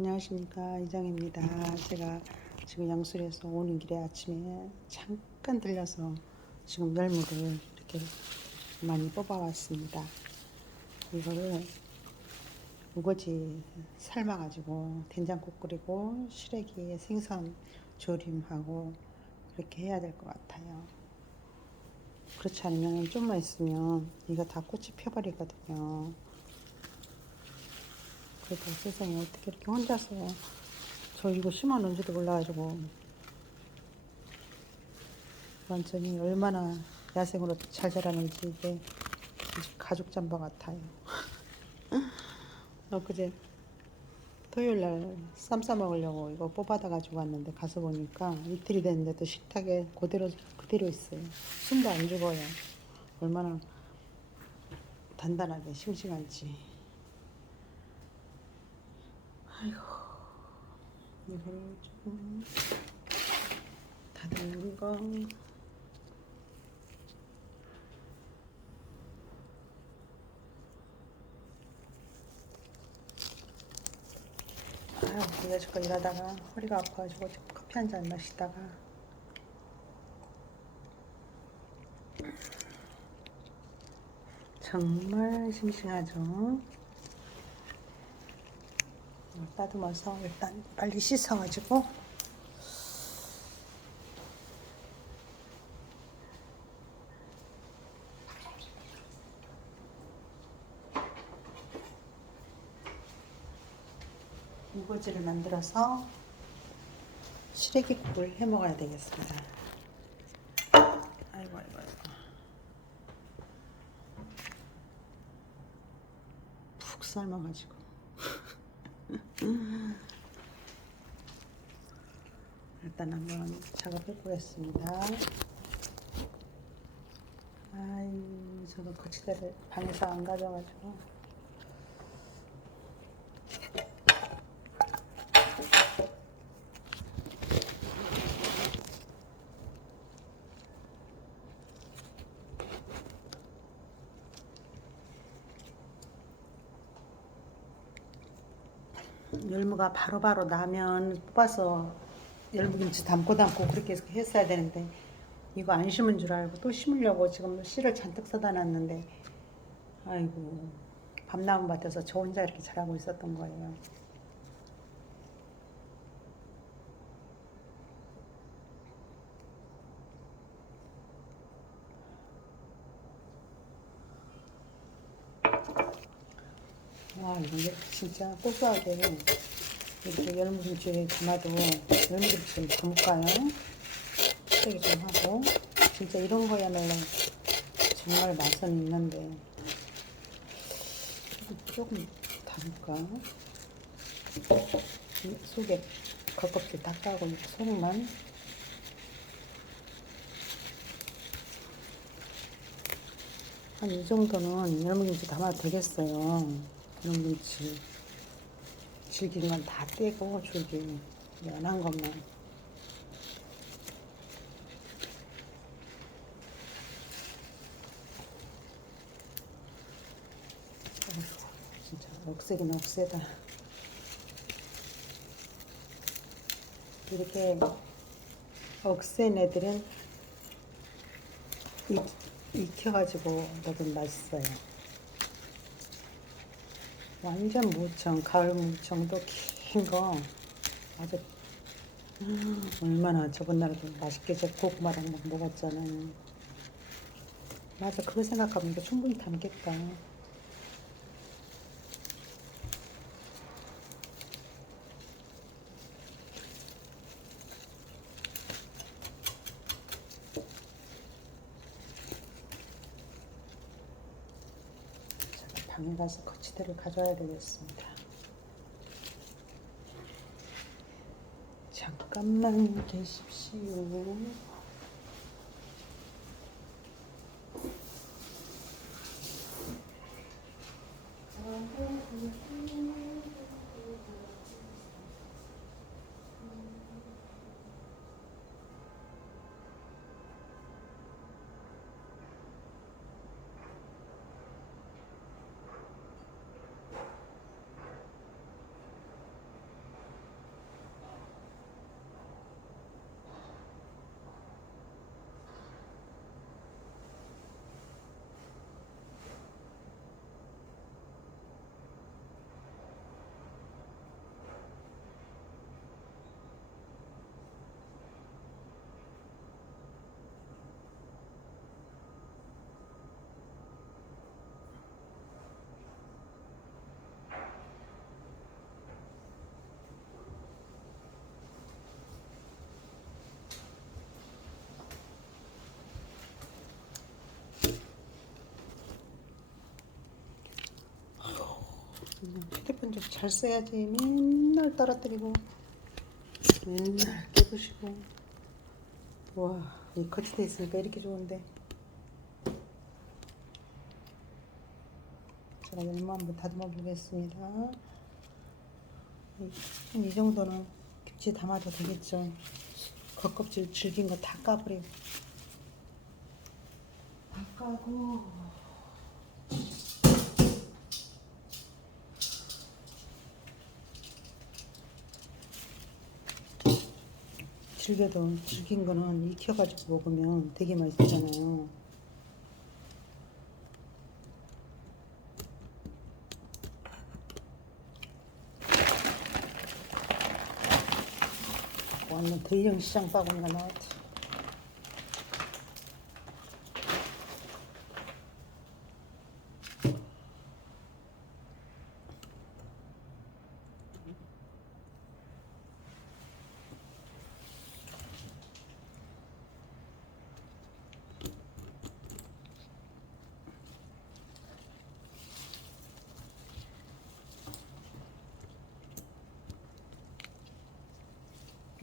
안녕하십니까 이장입니다. 제가 지금 양수리에서 오는 길에 아침에 잠깐 들려서 지금 열무를 이렇게 많이 뽑아왔습니다. 이거를 우거지 삶아가지고 된장국 끓이고 시래기에 생선 조림하고 그렇게 해야 될 것 같아요. 그렇지 않으면 좀만 있으면 이거 다 꽃이 펴버리거든요. 그래도 세상에 어떻게 이렇게 혼자서 저 이거 심어놓은지도 몰라가지고 완전히 얼마나 야생으로 잘 자라는지 이게 가죽 잠바 같아요. 엊그제 토요일 날 쌈 싸 먹으려고 이거 뽑아다 가지고 왔는데 가서 보니까 이틀이 됐는데도 식탁에 그대로 그대로 있어요. 숨도 안 죽어요. 얼마나 단단하게 싱싱한지. 아이고. 이거를 좀 다듬는 거. 아유 여지껏 일하다가 허리가 아파가지고 커피 한 잔 마시다가. 정말 싱싱하죠 따듬어서 일단 빨리 씻어가지고 우거지를 만들어서 시래기국을 해 먹어야 되겠습니다. 아이고 아이고 아이고. 푹 삶아가지고. 일단 한번 작업해 보겠습니다. 아이, 저도 거치대를 방에서 안 가져가지고. 열무가 바로바로 나면 뽑아서 열무김치 담고 담고 그렇게 했어야 되는데 이거 안 심은 줄 알고 또 심으려고 지금 씨를 잔뜩 써다 놨는데 아이고 밤나무 밭에서 저 혼자 이렇게 자라고 있었던 거예요. 와 이거 진짜 고소하게 이렇게 열무김치에 담아도 열무김치 좀 담을까요? 쓰기 좀 하고 진짜 이런 거야말로 정말 맛은 있는데 조금 담을까? 이 속에 겉껍질 다 까고 속만 한 이 정도는 열무김치 담아도 되겠어요. 열무김치 질긴 건 다 떼고 줄기 연한 것만. 진짜 억세긴 억세다. 이렇게 억센 애들은 익, 익혀가지고 먹으면 맛있어요 완전 무청, 가을 무청도 긴 거 아주 음, 얼마나 저번 날에도 맛있게 저 고구마랑 막 먹었잖아요. 맞아, 그거 생각하면 이거 충분히 담겠다. 방에 가서 거치대를 가져야 되겠습니다. 잠깐만 계십시오. 휴대폰 좀 잘 써야지. 맨날 떨어뜨리고 맨날 깨부시고. 와, 이 거치대 있으니까 이렇게 좋은데. 제가 열무 한번 다듬어 보겠습니다. 이- 이 정도는 김치 담아도 되겠죠. 겉껍질 질긴 거 다 까버리고. 다 까고. 질겨도 질긴 거는 익혀가지고 먹으면 되게 맛있잖아요. 완전 대형 시장 바구니가 나왔지.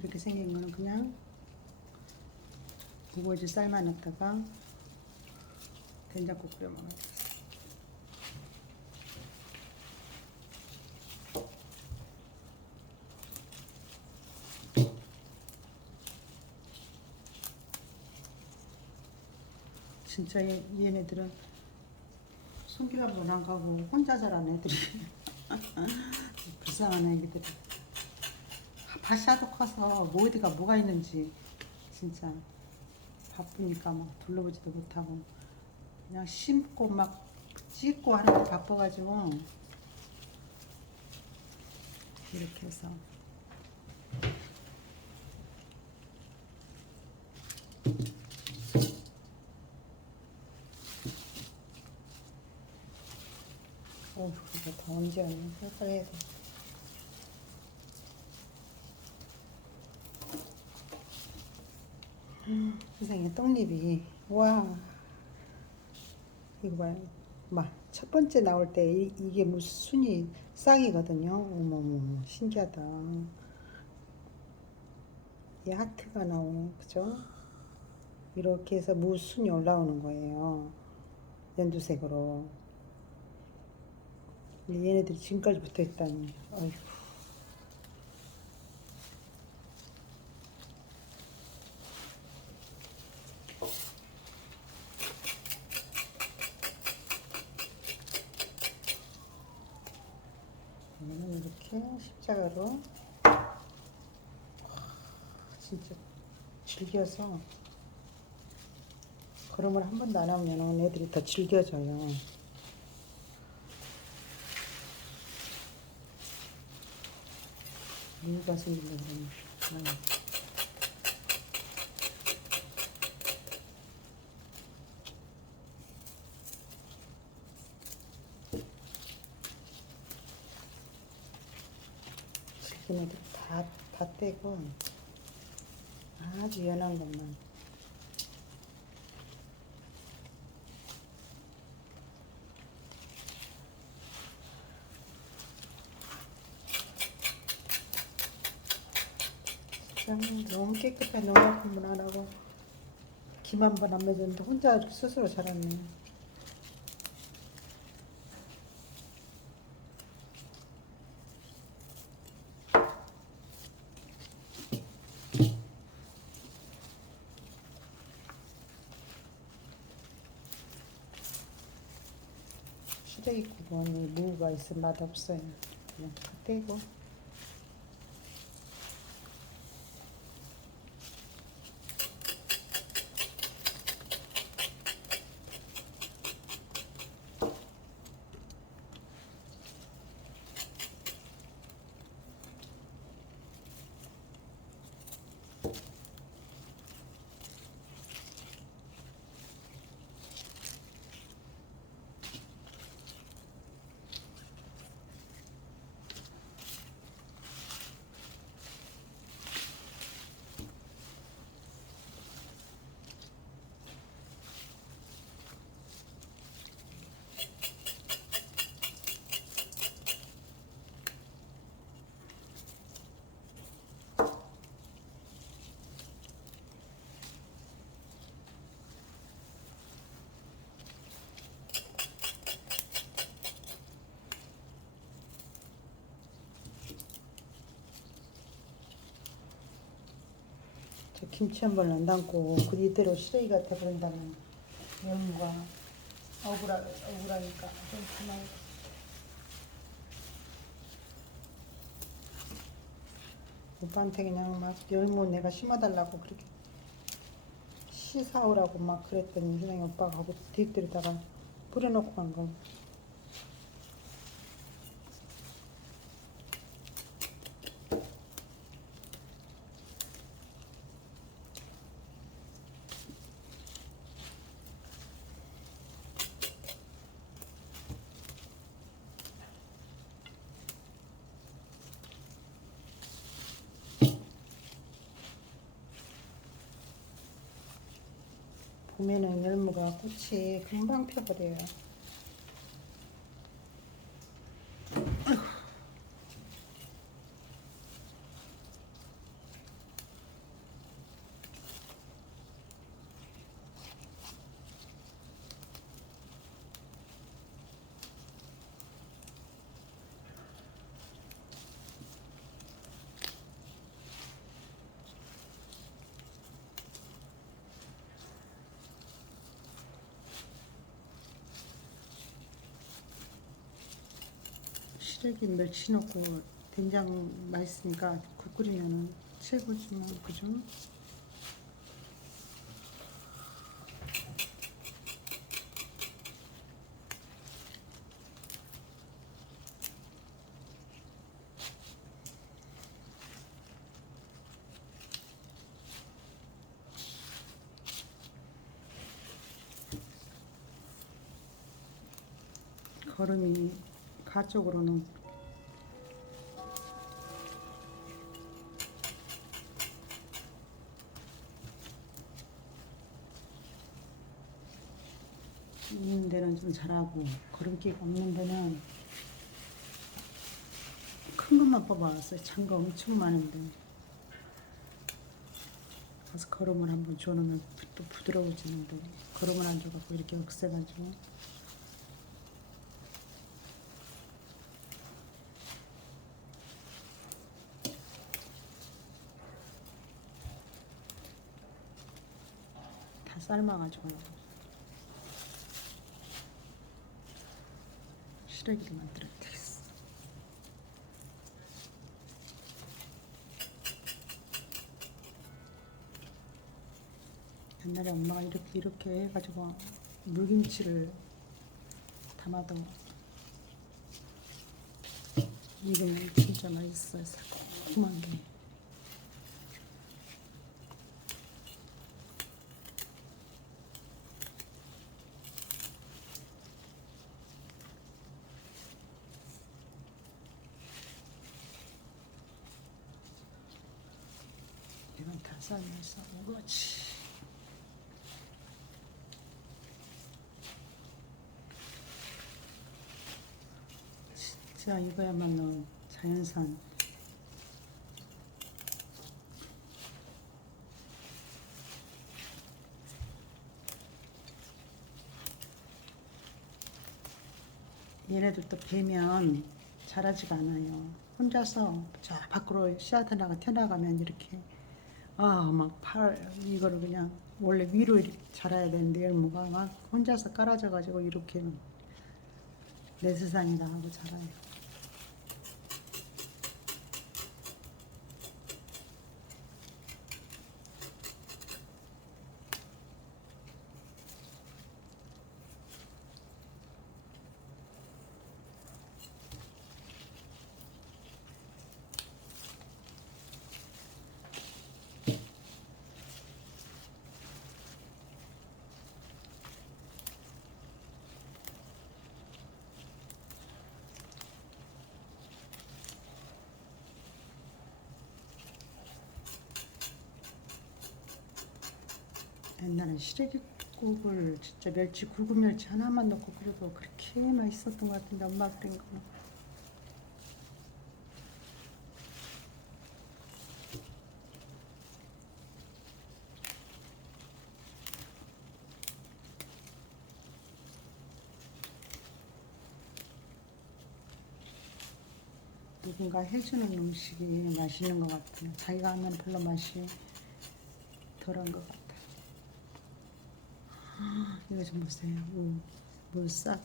이렇게 생긴 거는 그냥 우거지 쌀만 넣다가 된장국 끓여 먹어요. 진짜 얘, 얘네들은 손길함도 안 가고 혼자 자란 애들이 불쌍한 애기들이 바샤도 커서 뭐 어디가 뭐가 있는지 진짜 바쁘니까 막 둘러보지도 못하고 그냥 심고 막 찢고 하는 게 바빠가지고 이렇게 해서 어, 이거 다 언제 왔냐? 해야 돼. 음, 세상에 떡잎이. 와. 이거 봐요. 막 첫 번째 나올 때 이, 이게 무슨 순이 싹이거든요. 어머머 신기하다. 이 하트가 나오네. 그죠? 이렇게 해서 무순이 올라오는 거예요. 연두색으로. 얘네들이 지금까지 붙어 있다니. 어휴 얘는 이렇게 십자가로 아, 진짜 질겨서 걸음을 한 번도 안 하면 애들이 더 질겨져요. 누가 생기려고 그러네. 질긴 애들 다, 다 떼고 아주 연한 것만. 진짜 너무 깨끗해 너무 공부 안 하고. 김 한 번 안 맺었는데 혼자 스스로 자랐네 시래기 구멍에 무가 있으면 맛없어요 그냥 다 떼고 김치 한 번 안 담고 그 이대로 쓰레기가 돼버린다면 영과 억울하, 억울하니까 좀 가만히 오빠한테 그냥 막 열무 내가 심어달라고 그렇게 씨 사오라고 막 그랬더니 그냥 오빠가 하고 뒤뜰에다가 뿌려놓고 간 거. 봄에는 열무가 꽃이 금방 펴버려요. 시래기 멸치 넣고 된장 맛있으니까 국 끓이면 최고지 뭐 그죠? 걸음이 가 쪽으로는. 있는 데는 좀 잘하고 걸음기가 없는 데는 큰 것만 뽑아왔어요. 찬거 엄청 많은데. 가서 걸음을 한번 줘놓으면 부- 또 부드러워지는데. 걸음을 안 줘갖고 이렇게 억세가지고 다 삶아가지고 시래기를 만들어야 되겠어. 옛날에 엄마가 이렇게 이렇게 해가지고 물김치를 담아도 익으면 진짜 맛있어요. 새콤한 게. 이건 다 삶아서 먹었지. 진짜 이거야말로 자연산. 얘네들 또 배면 자라지가 않아요. 혼자서 저 밖으로 씨앗 하나가 튀어나가면 이렇게 아막팔 이거를 그냥 원래 위로 자라야 되는데 열무가 막 혼자서 깔아져 가지고 이렇게 내 세상이다 하고 자라요. 옛날엔 시래기국을 진짜 멸치 굵은 멸치 하나만 넣고 끓여도 그렇게 맛있었던 것 같은데 엄마 끓인 거는 누군가 해주는 음식이 맛있는 것 같아요. 자기가 하면 별로 맛이 덜한 것 같아. 아, 이거 좀 보세요. 음, 물싹.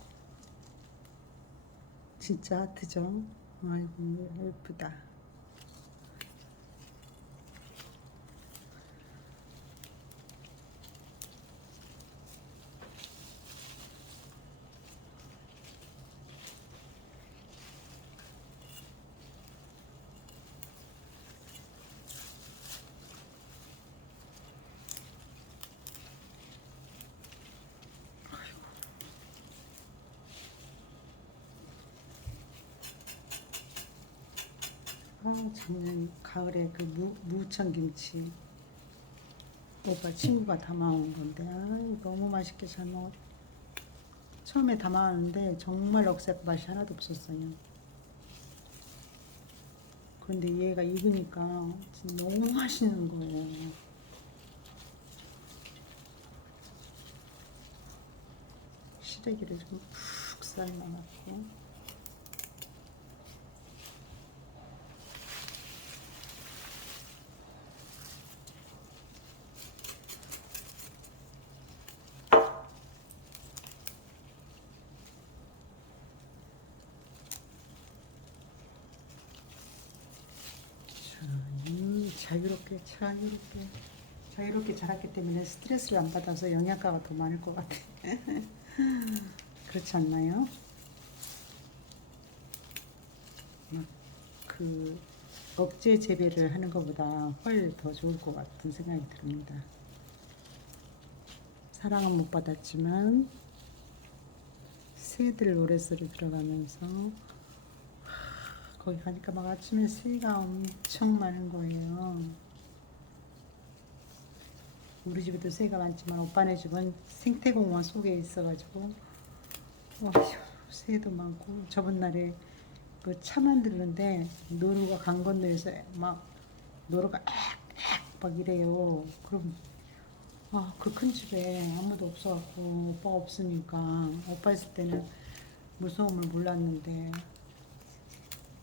진짜 하트죠? 아이고 예쁘다. 아 작년 가을에 그 무, 무청김치. 오빠 친구가 담아온 건데 아 너무 맛있게 잘 먹었 처음에 담아왔는데 정말 억색 맛이 하나도 없었어요. 그런데 얘가 익으니까 진짜 너무 맛있는 거예요. 시래기를 좀 푹 삶아갖고 자, 음, 자유롭게 자유롭게 자랐기 때문에 스트레스를 안 받아서 영양가가 더 많을 것 같아. 그렇지 않나요? 막그 억제 재배를 하는 것보다 훨 더 좋을 것 같은 생각이 듭니다. 사랑은 못 받았지만 새들 노랫소리 들어가면서 하, 거기 가니까 막 아침에 새가 엄청 많은 거예요. 우리 집에도 새가 많지만 오빠네 집은 생태공원 속에 있어가지고 와 새도 많고 저번 날에 그 차 만드는데 노루가 강 건너에서 막 노루가 막 이래요. 그럼 아 그 큰 집에 아무도 없어갖고 오빠가 없으니까 오빠 있을 때는 무서움을 몰랐는데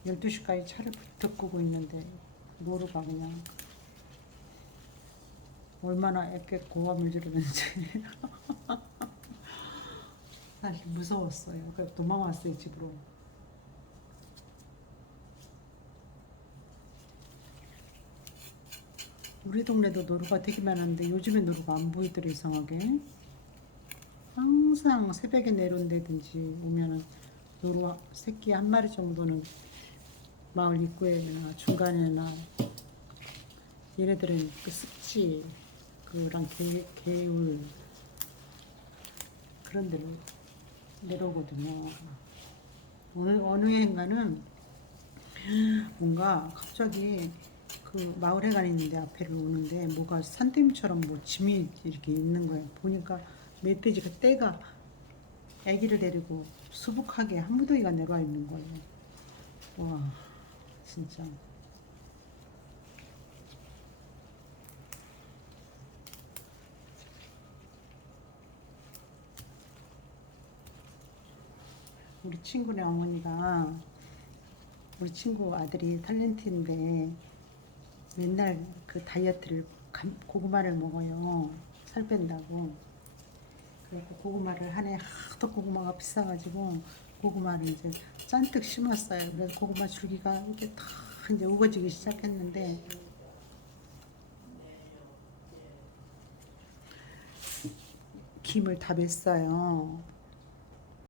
12시까지 차를 부탁 끄고 있는데 노루가 그냥 얼마나 애께 고함을 지르는지 사실 무서웠어요. 그래서 도망왔어요 집으로. 우리 동네도 노루가 되게 많았는데 요즘에 노루가 안 보이더라 이상하게. 항상 새벽에 내려온다든지 오면은 노루 새끼 한 마리 정도는 마을 입구에나 중간에나 얘네들은 그 습지 그랑 개, 개울 그런 데로 내려오거든요. 어느 어느 해인가는 뭔가 갑자기 그 마을 해관이 있는데 앞에를 오는데 뭐가 산더미처럼 뭐 짐이 이렇게 있는 거예요. 보니까 멧돼지가 떼가 아기를 데리고 수북하게 한 무더기가 내려와 있는 거예요. 와 진짜. 우리 친구네 어머니가 우리 친구 아들이 탤런트인데 맨날 그 다이어트를 감- 고구마를 먹어요. 살 뺀다고. 그래서 고구마를 한 해 하도 고구마가 비싸가지고 고구마를 이제 잔뜩 심었어요. 그래서 고구마 줄기가 이렇게 다 이제 우거지기 시작했는데 김을 다 맸어요